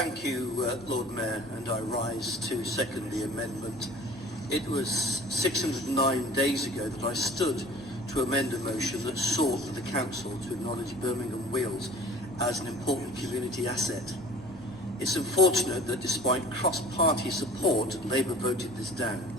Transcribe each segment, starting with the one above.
Thank you, Lord Mayor, and I rise to second the amendment. It was 609 days ago that I stood to amend a motion that sought for the Council to acknowledge Birmingham Wheels as an important community asset. It's unfortunate that despite cross-party support, Labour voted this down.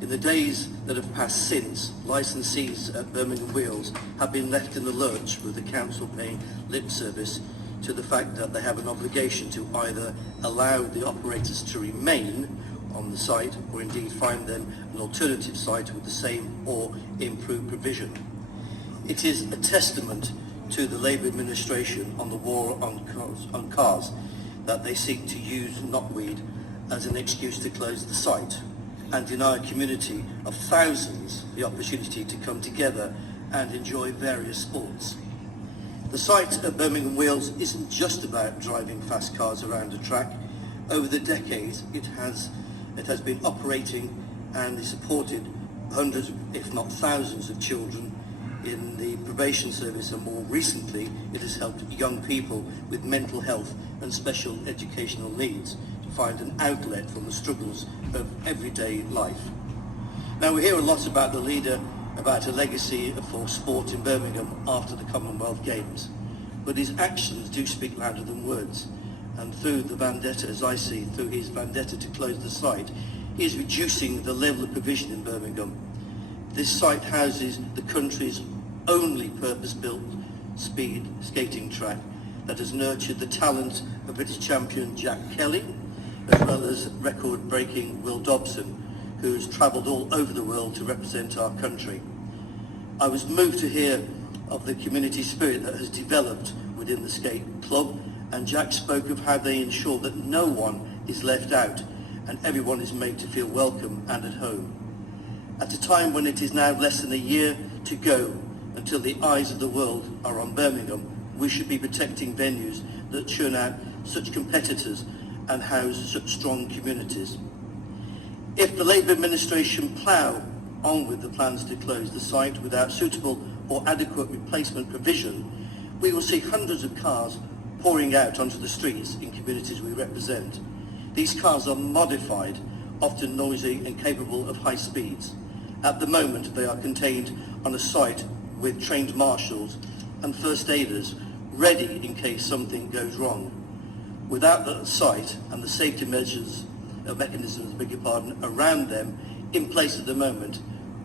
In the days that have passed since, licensees at Birmingham Wheels have been left in the lurch with the Council paying lip service to the fact that they have an obligation to either allow the operators to remain on the site or indeed find them an alternative site with the same or improved provision. It is a testament to the Labour administration on the war on cars that they seek to use knotweed as an excuse to close the site and deny a community of thousands the opportunity to come together and enjoy various sports. The site at Birmingham Wheels isn't just about driving fast cars around a track. Over the decades, it has been operating and has supported hundreds, if not thousands, of children in the probation service, and more recently, it has helped young people with mental health and special educational needs to find an outlet from the struggles of everyday life. Now, we hear a lot about about a legacy for sport in Birmingham after the Commonwealth Games, but his actions do speak louder than words, and through the vendetta, as I see, through his vendetta to close the site, he is reducing the level of provision in Birmingham. This site houses the country's only purpose-built speed skating track that has nurtured the talent of British champion Jack Kelly, as well as record-breaking Will Dobson, who's travelled all over the world to represent our country. I was moved to hear of the community spirit that has developed within the skate club, and Jack spoke of how they ensure that no one is left out and everyone is made to feel welcome and at home. At a time when it is now less than a year to go until the eyes of the world are on Birmingham, we should be protecting venues that churn out such competitors and house such strong communities. If the Labour administration plough on with the plans to close the site without suitable or adequate replacement provision, we will see hundreds of cars pouring out onto the streets in communities we represent. These cars are modified, often noisy and capable of high speeds. At the moment, they are contained on a site with trained marshals and first aiders ready in case something goes wrong. Without that site and the safety measures mechanisms, around them in place at the moment,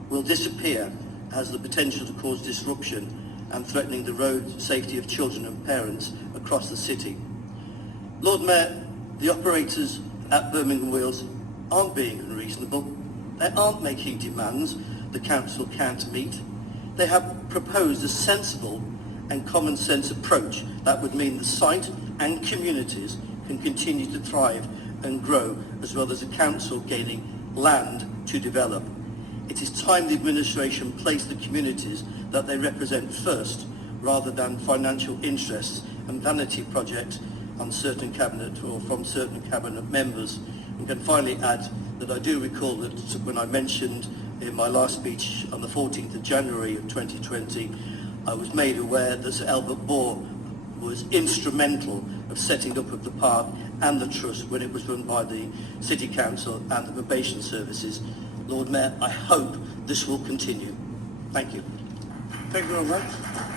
will disappear, has the potential to cause disruption and threatening the road safety of children and parents across the city. Lord Mayor, the operators at Birmingham Wheels aren't being unreasonable. They aren't making demands the council can't meet. They have proposed a sensible and common sense approach that would mean the site and communities can continue to thrive and grow, as well as the council gaining land to develop. It is time the administration placed the communities that they represent first, rather than financial interests and vanity projects on certain cabinet or from certain cabinet members. And can finally add that I do recall that when I mentioned in my last speech on the 14th of January of 2020, I was made aware that Sir Albert Bohr was instrumental of setting up of the park and the trust when it was run by the City Council and the probation services. Lord Mayor, I hope this will continue. Thank you. Thank you very much.